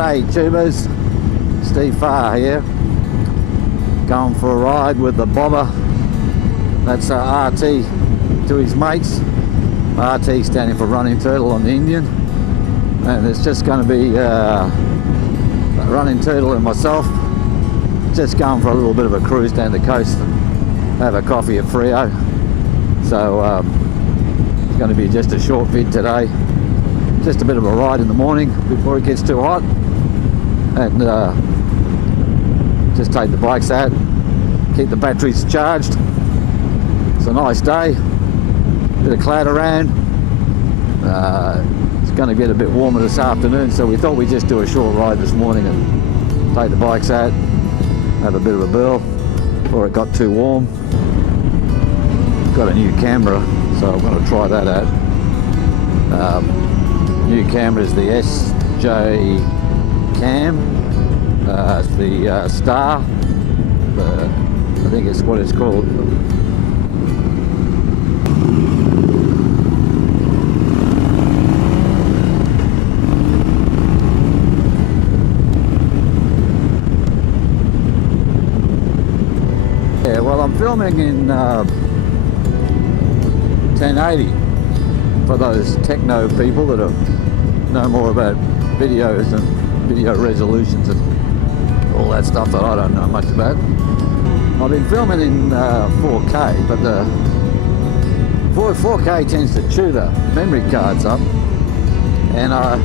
G'day tubers, Steve Farr here, going for a ride with the Bobber. That's RT to his mates. RT standing for Running Turtle on the Indian, and it's just going to be Running Turtle and myself just going for a little bit of a cruise down the coast and have a coffee at Freo. So it's going to be just a short vid today, just a bit of a ride in the morning before it gets too hot, and just take the bikes out, keep the batteries charged. It's a nice day, bit of cloud around. It's going to get a bit warmer this afternoon, so we thought we'd just do a short ride this morning and take the bikes out, have a bit of a burl before it got too warm. Got a new camera, so I'm going to try that out. New camera is the SJ Cam. It's the Star. I think it's what it's called. Yeah, well, I'm filming in 1080 for those techno people that know more about videos and video resolutions and all that stuff that I don't know much about. I've been filming in 4K, but the 4K tends to chew the memory cards up, and I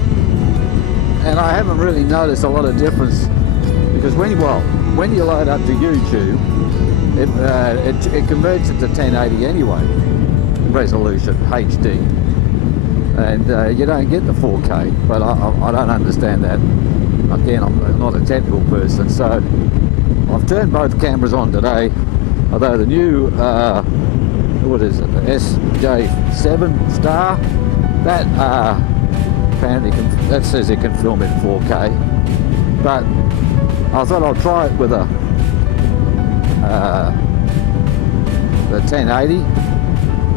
haven't really noticed a lot of difference, because when you load up to YouTube, it converts it to 1080 anyway, resolution HD, and you don't get the 4K. But I don't understand that. Again, I'm not a technical person, so I've turned both cameras on today. Although the new what is it, the SJ7 Star, that apparently that says it can film in 4K, but I thought I'll try it with the 1080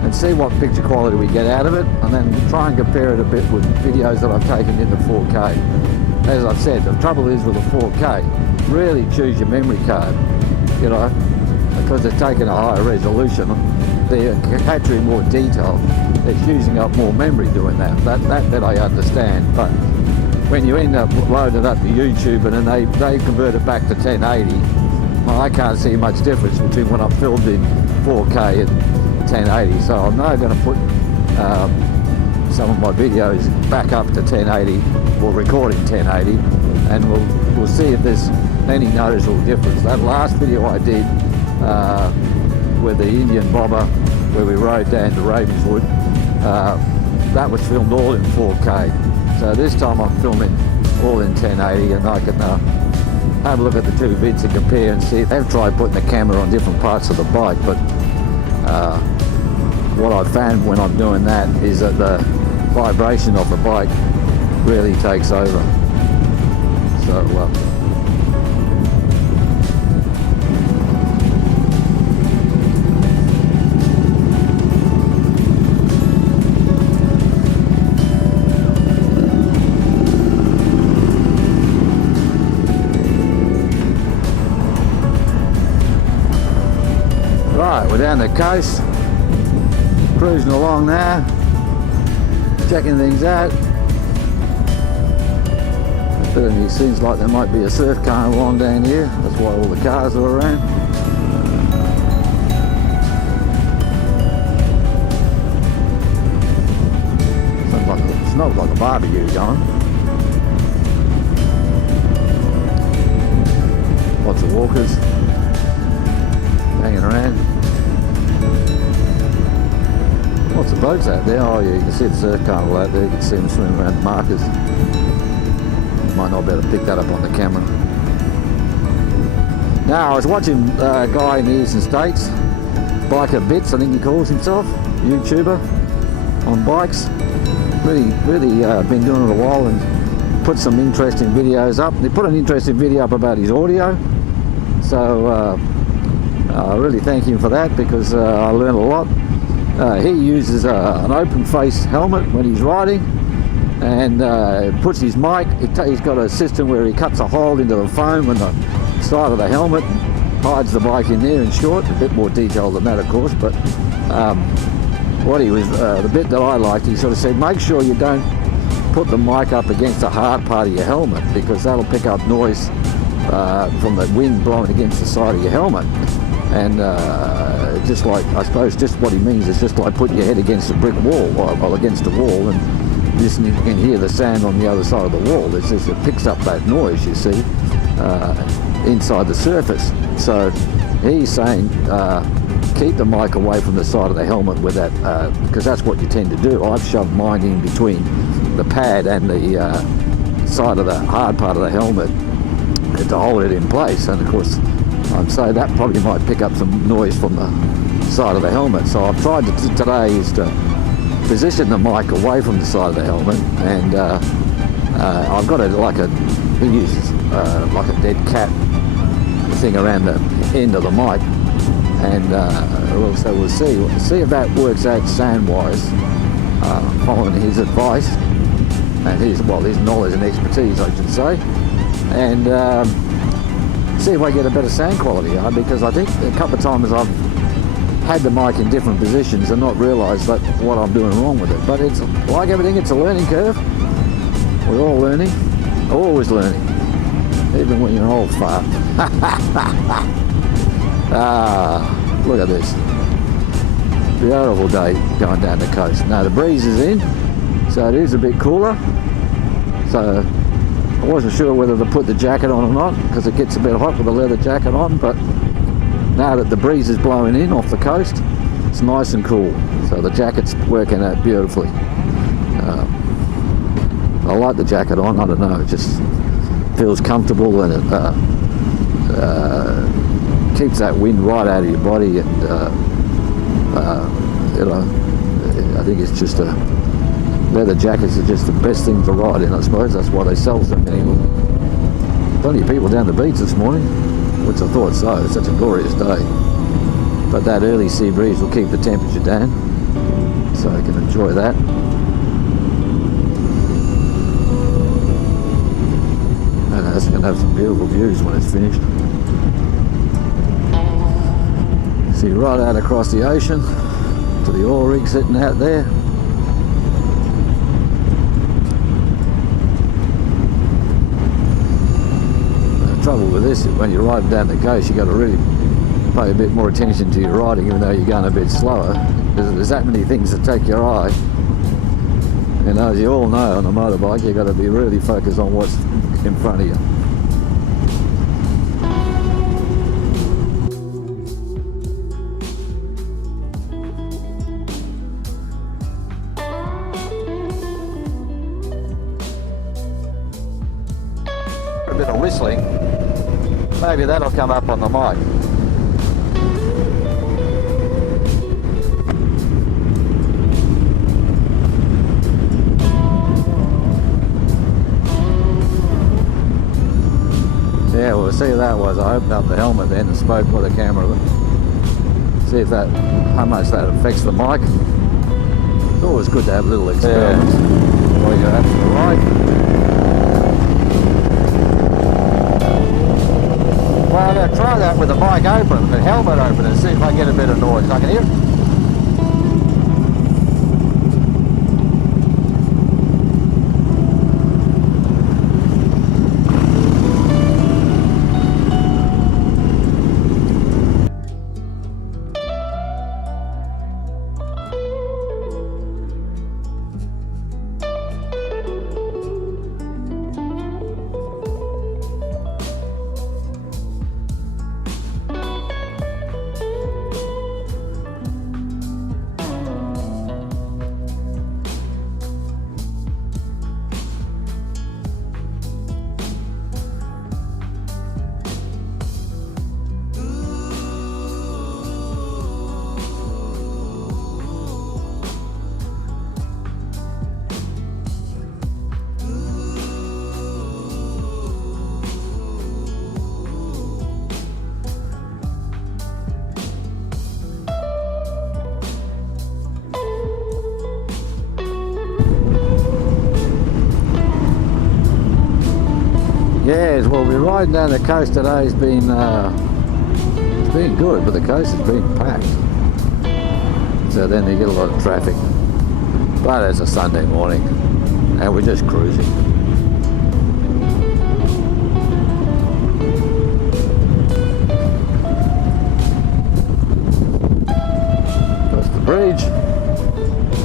and see what picture quality we get out of it, and then try and compare it a bit with videos that I've taken into 4K. As I've said, the trouble is with the 4K, really choose your memory card, you know, because they're taking a higher resolution, they're capturing more detail, it's using up more memory doing that bit I understand. But when you end up loading up to YouTube and then they convert it back to 1080, well, I can't see much difference between when I filmed in 4K and 1080. So I'm now going to put some of my videos back up to 1080, or recording 1080, and we'll see if there's any noticeable difference. That last video I did with the Indian Bobber, where we rode down to Ravenswood, that was filmed all in 4K. So this time I'm filming all in 1080, and I can have a look at the two vids and compare and see. They've tried putting the camera on different parts of the bike, but what I've found when I'm doing that is that the vibration of the bike really takes over. So right, we're down the coast, cruising along now, checking things out. It seems like there might be a surf carnival along down here, that's why all the cars are around. Smells like a barbecue going. Lots of walkers hanging around. Lots of boats out there. Oh yeah, you can see the surf carnival out there. You can see them swimming around the markers. Might not be able to pick that up on the camera. Now, I was watching a guy in the Eastern States, Biker Bits, I think he calls himself, YouTuber on bikes. Really been doing it a while and put some interesting videos up. They put an interesting video up about his audio, so I really thank him for that, because I learned a lot. He uses an open face helmet when he's riding, and puts his mic. He's got a system where he cuts a hole into the foam and the side of the helmet, hides the mic in there. In short, a bit more detail than that, of course, but what he was, the bit that I liked, he sort of said, make sure you don't put the mic up against the hard part of your helmet, because that'll pick up noise from the wind blowing against the side of your helmet. And just like, I suppose just what he means is just like putting your head against a brick wall or against a wall, and you can hear the sand on the other side of the wall. It picks up that noise, you see, inside the surface. So he's saying keep the mic away from the side of the helmet with that, because that's what you tend to do. I've shoved mine in between the pad and the side of the hard part of the helmet to hold it in place, and of course I'd say that probably might pick up some noise from the side of the helmet. So I've tried today is to position the mic away from the side of the helmet, and I've got it like he uses like a dead cat thing around the end of the mic, and so we'll see if that works out sound-wise, following his advice and his knowledge and expertise, I should say, and see if I get a better sound quality, because I think a couple of times I've had the mic in different positions and not realised that what I'm doing wrong with it. But it's like everything, it's a learning curve. We're all learning, always learning, even when you're an old fart. Look at this. Beautiful day going down the coast. Now the breeze is in, so it is a bit cooler. So I wasn't sure whether to put the jacket on or not, because it gets a bit hot with a leather jacket on, but now that the breeze is blowing in off the coast, it's nice and cool. So the jacket's working out beautifully. I like the jacket on, I don't know, it just feels comfortable, and it keeps that wind right out of your body, and I think it's just leather jackets are just the best thing to ride in, I suppose. That's why they sell so many. Plenty of people down the beach this morning, which I thought so. It's such a glorious day. But that early sea breeze will keep the temperature down, so I can enjoy that. And it's going to have some beautiful views when it's finished. See right out across the ocean to the oil rig sitting out there. The trouble with this is when you're riding down the coast, you've got to really pay a bit more attention to your riding, even though you're going a bit slower, because there's that many things that take your eye. And as you all know, on a motorbike, you've got to be really focused on what's in front of you. A bit of whistling, maybe that'll come up on the mic. Yeah, we'll see how that was. I opened up the helmet then and spoke with the camera. See if how much that affects the mic. It's always good to have little experiments while you're out for the ride. Well, I'm going to try that with the mic open, the helmet open, and see if I get a bit of noise. I can hear it. Yes, well, we're riding down the coast today. It's been good, but the coast has been packed. So then you get a lot of traffic. But it's a Sunday morning, and we're just cruising. That's the bridge.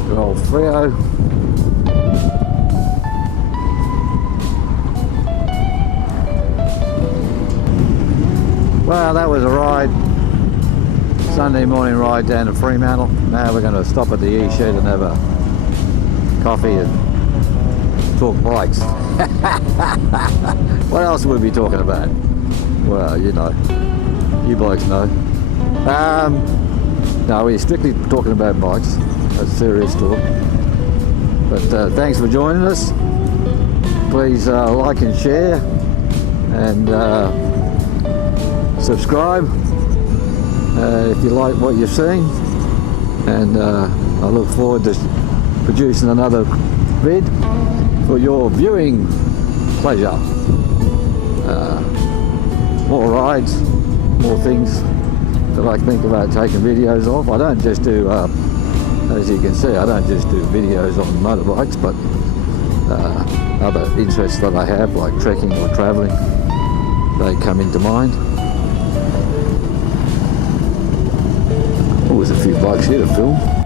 Good old Freo. Well, that was a ride, Sunday morning ride down to Fremantle. Now we're going to stop at the E shed and have a coffee and talk bikes. What else would we be talking about? Well, you know, you blokes know. No, we're strictly talking about bikes. That's serious talk. But thanks for joining us. Please like and share and subscribe if you like what you're seeing, and I look forward to producing another vid for your viewing pleasure. More rides, more things that I think about taking videos of. I don't just do, as you can see, I don't just do videos on motorbikes, but other interests that I have, like trekking or travelling, they come into mind. Oh, there's a few bikes here to film.